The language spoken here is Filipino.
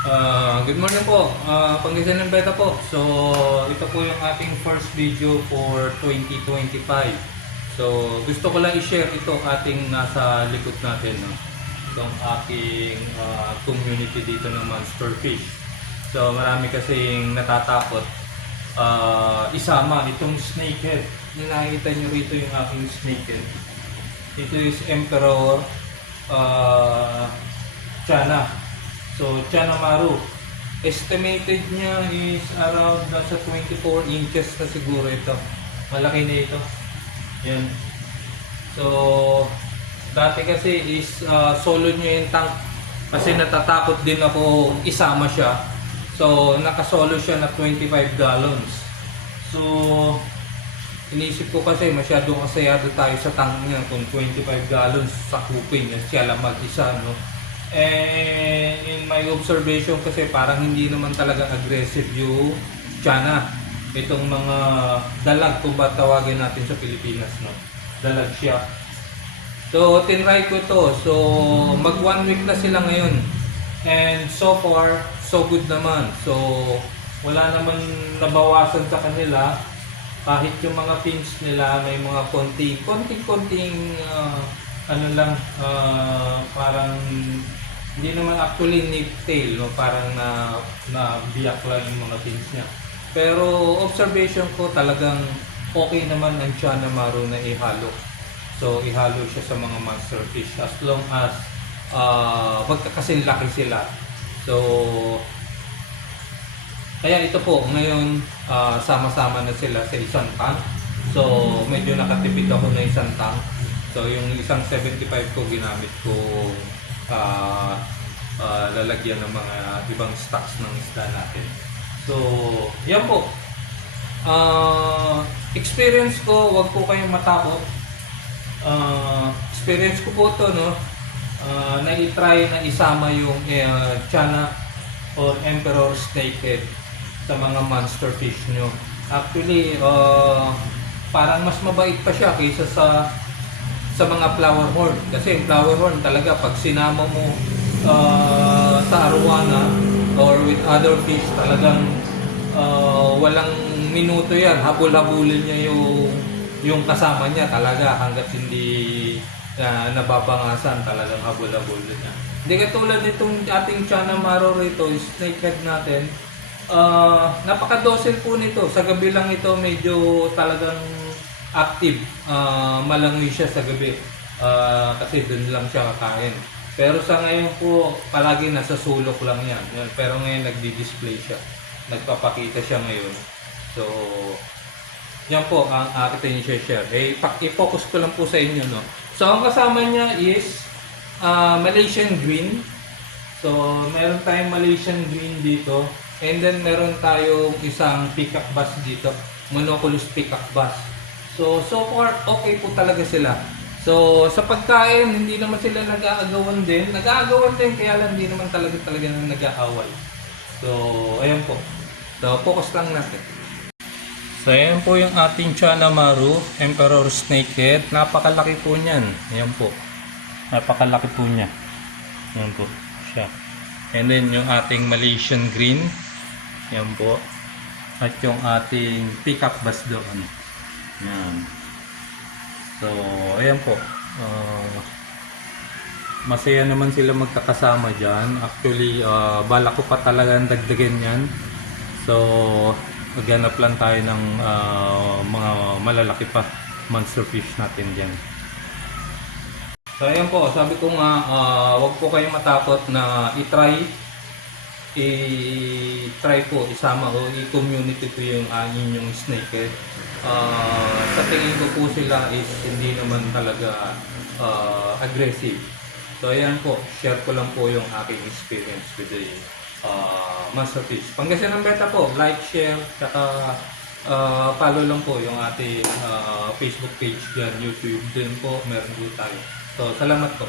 Good morning po, Pangasinan Beta po. So, ito po yung ating first video for 2025. So, gusto ko lang i-share ito ating nasa likod natin, no? Itong aking community dito ng Monster Fish. So, marami kasing natatakot isama itong snakehead. Yung nakikita nyo rito yung aking snakehead. Ito is Emperor Chana. So, Chana Maru. Estimated niya is around nasa 24 inches na siguro ito. Malaki na ito. Yan. So, dati kasi is solo niya yung tank. Kasi natatakot din ako isama siya. So, nakasolo siya na 25 gallons. So, inisip ko kasi masyadong kasayado tayo sa tank niya kung 25 gallons sa kupin. Siya lang mag-isa, no? And in my observation kasi parang hindi naman talaga aggressive yung Chana. Itong mga dalag kung ba tawagin natin sa Pilipinas, no? Dalag siya. So, tinry ko to. So, mag 1 week na sila ngayon. And so far, so good naman. So, wala naman nabawasan sa kanila. Kahit yung mga fins nila may mga konting ano lang, parang hindi naman actually nip tail, no? Parang biyak lang yung mga fins niya. Pero observation ko talagang okay naman ang Chana Maru na ihalo. So ihalo siya sa mga monster fish as long as magkakasin laki sila. So kaya ito po ngayon sama-sama na sila sa isang tank. So medyo nakatipid ako na isang tank. So yung isang 75 ko ginamit ko lalagyan ng mga ibang stocks ng isda natin. So yan po. Experience ko, wag po kayong matakot. Experience ko po to, no? Na i-try na isama yung Chana or Emperor Snakehead sa mga monster fish nyo. Actually, parang mas mabait pa siya kaysa sa mga flower horn. Kasi yung flower horn talaga pag sinama mo sa arwana or with other fish talagang walang minuto yan. Habol-habulin niya yung kasama niya talaga hanggat hindi nababangasan, talagang habol-habulin niya. Hindi katulad nitong ating Chana Maru rito, snakehead natin. Napaka-docile po nito. Sa gabi lang ito medyo talagang active. Malangoy siya sa gabi. Kasi dun lang siya kakain. Pero sa ngayon po, palagi nasa sulok lang yan. Pero ngayon nagdi-display siya. Nagpapakita siya ngayon. So, yan po ang akin i-share. I-focus ko lang po sa inyo, no? So, ang kasama niya is Malaysian Green. So, meron tayong Malaysian Green dito. And then, meron tayong isang peacock bass dito. Monoculus peacock bass. So far, okay po talaga sila. So, sa pagkain, hindi naman sila nag-aagawan din. Nag-aagawan din, kaya lang hindi naman talaga nag-aaway. So, ayan po. So, focus lang natin. So, ayan po yung ating Chana Maru, Emperor Snakehead. Napakalaki po niyan. Ayan po. Napakalaki po niya. Ayan po siya. And then, yung ating Malaysian Green. Ayan po. At yung ating peacock bass doon. Yan. So, ayan po. Masaya naman sila magkakasama dyan. Actually, balak ko pa talagang dagdagan yan. So, maghanap lang tayo ng mga malalaki pa monster fish natin dyan. So, ayan po. Sabi ko nga, wag po kayong matakot na i-try po, isama o i-community po yung inyong snakehead. Sa tingin ko po sila is hindi naman talaga aggressive. So ayan po, share ko lang po yung aking experience with the monster fish. Pangasinan Beta po, like, share, saka follow lang po yung ating Facebook page dyan, YouTube din po, meron po tayo. So salamat po.